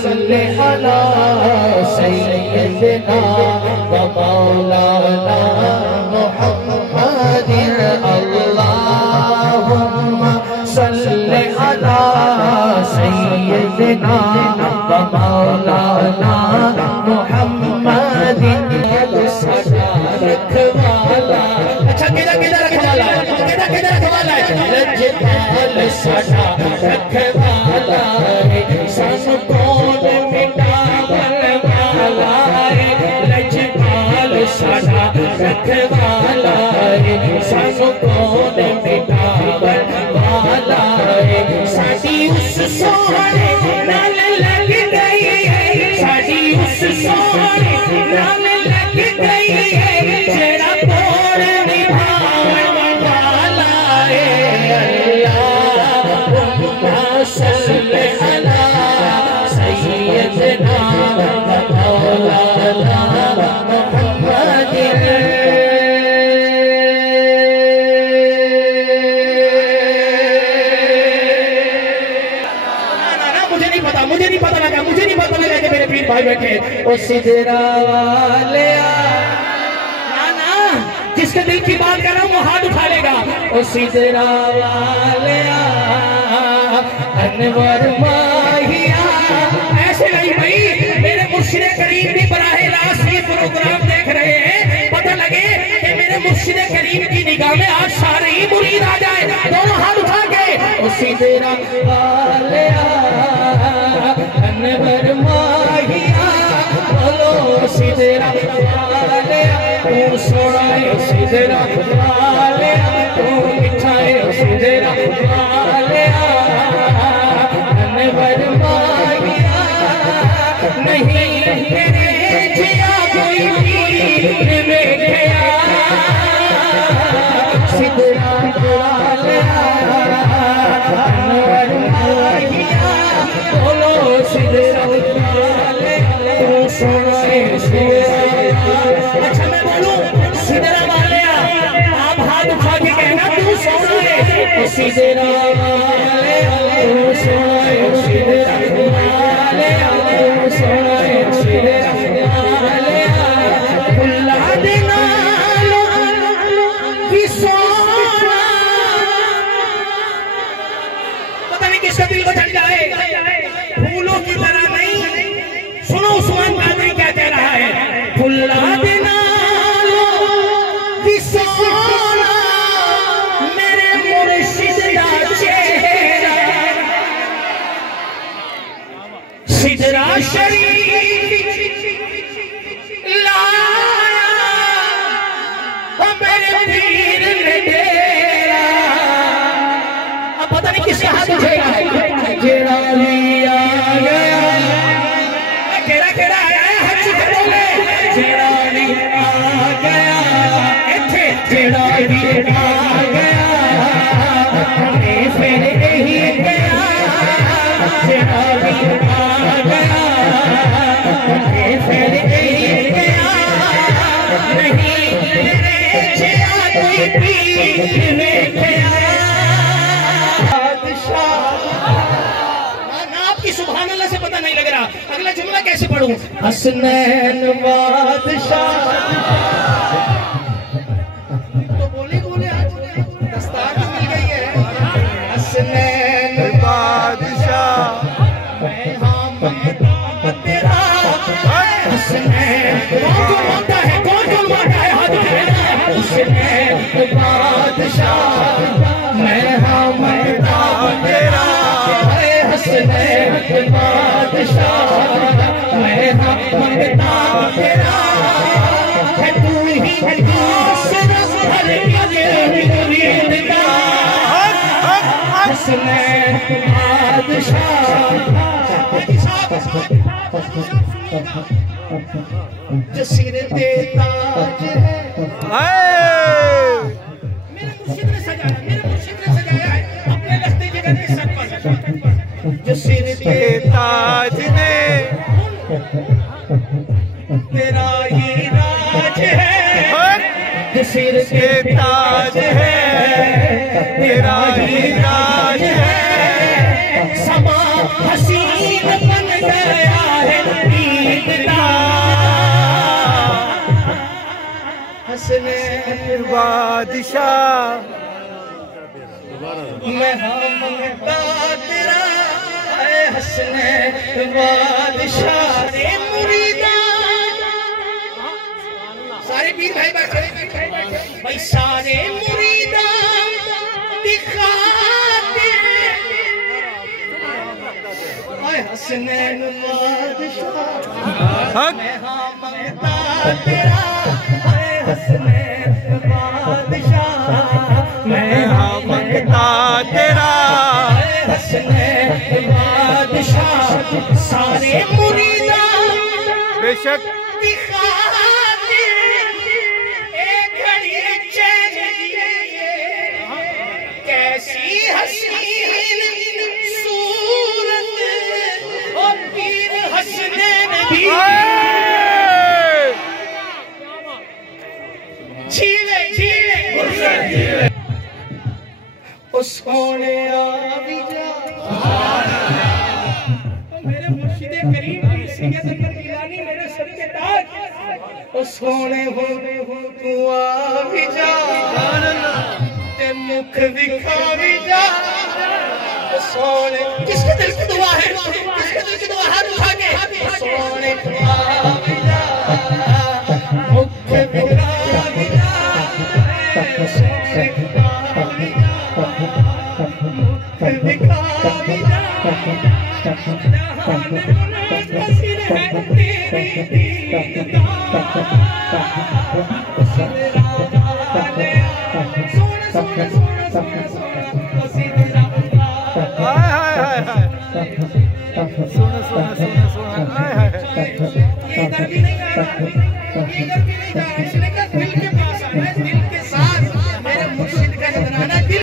सल्ले अला सय्यदना व मौलाना मुहम्मदिन अल्लाहुम्मा सल्ले अला सय्यदना व मौलाना मुहम्मदिन रखवाला। अच्छा किधर किधर रखवाला है, किधर किधर रखवाला है? लजपाल सदा रखवाला है, सानू कौन मिटावन वाला है। लजपाल सदा रखवाला है, सानू कौन मिटावन वाला है। साडी उस सोहणे नाल लग गई है, साडी उस सोहणे नाल लग गई है। जेड़ा कोण निभावन वाला है। अल्लाहुम्मा सल्ले अला सय्यदना व मौलाना मुहम्मदिन। मुझे नहीं पता लगा कि मेरे पीर भाई बैठे। ओ सिदरा वाले ना, जिसके दिल की बात कर रहा हूँ वो हाथ उठा लेगा। ओ सिदरा वाले अनवर माहिया, ऐसे नहीं भाई, मेरे मुर्शिद करीम भी बराहे रास्त ये प्रोग्राम देख रहे हैं। पता लगे कि मेरे मुर्शिद करीम की निगाह में आज सारे ही मुरीद आ जाए। दोनों हाथ उठा के ओ सिदरा वाले अनवर माहिया, बोलो सिदरा वाले तू सोना है, सिदरा वाले तू मिठा है, सिदरा वाले अनवर माहिया। नहीं तेरे जिया कोई पीर देखया, सिदरा वाले अनवर माहिया, बोलो सिदरा वाले तू सोना है, सिदरा। अच्छा मैं बोलूं सिदरा वाले आप हाथ उठा के कहना तू सोना है, सिदरा वाले तू सोना है, सिदरा वाले तू सोना है, सिदरा वाले खुला देना भी सोना। पता नहीं किसका दिल को चढ़ जाए, फूलों की तरह नहीं। सुनो उस्मान कादरी क्या कह रहा है। खुला देना भी सोना मेरे मुर्शिद दा चेहरा, सिदरा शरीफ लाया मेरे पीर ने डेरा। अब पता नहीं किसका हाथ उठेगा। जेड़ा भी आ गया, केड़ा केड़ा आया है, हर चीज बोले। जेड़ा भी आ गया इत्थे, जेड़ा भी आ गया फिर यही गया। जेड़ा भी आ गया फिर यही गया। नहीं तेरे जिया कोई पीर देखया। आपकी सुभान अल्लाह से पता नहीं लग रहा। अगला जुमला कैसे पढ़ूं? हसनैन बादशाह तो बोले बोले आज दस्तार तो मिल गई है। हसनैन बादशाह मैं हाँ मैं तेरा। हसनैन कौन मांगता है, कौन मांगता है? हाथ उठाना। हसनैन बादशाह मैं हाँ मैं तेरा। हसनैन बादशाह मैं हाँ मंगता तेरा। है तू ही सिर्फ हर मुरीद का। हसनैन बादशाह जो सिर पे ताज है। मेरे मुर्शिद ने सजाया, मेरे मुर्शिद ने सजाया है अपने लखते जगह के सर पर। जो सिर पे ताज ने तेरा ही राज है। जो सिर पे ताज है तेरा ही राज है। समा हसीन बन गया हसनैन बादशाह मैं हाँ मंगता तेरा है हसनैन बादशाह रे मुरीदा सारे पीर भाई बैठे भाई सारे मुरीदा दिखाते है हसनैन बादशाह मैं हाँ मंगता तेरा है हसनैन बादशाह मैं हाँ मंगता तेरा है हसनैन बादशाह सारे मुरीदा बेशक दिखाते एक घड़ी चैन कैसी हसीन सूरत और पीर हसनैन भी झीले झीले ओ सोने भी जा मेरे मुर्शिदे करीम की सैयद अकबर गिलानी मेरे सर के ताज ओ सोने हो तू आ भी जा ते मुख दिखा भी जा ओ सोने किसके दिल की दुआ है किसके दिल की दुआ है उठा के सोने आ भी जा मुख दिखा भी जा सोने आ भी जा मुख दिखा भी जा जहान मुनतसिर है तेरी दीदार सिदरा वाले सोना सोना सोना सोना सोना सिदरा हाय हाय हाय सोना सोना सोना सोना हाय हाय ये इधर भी नहीं आया ये इधर भी नहीं जा रहा इसने कहा दिल के पास आना है दिल के साथ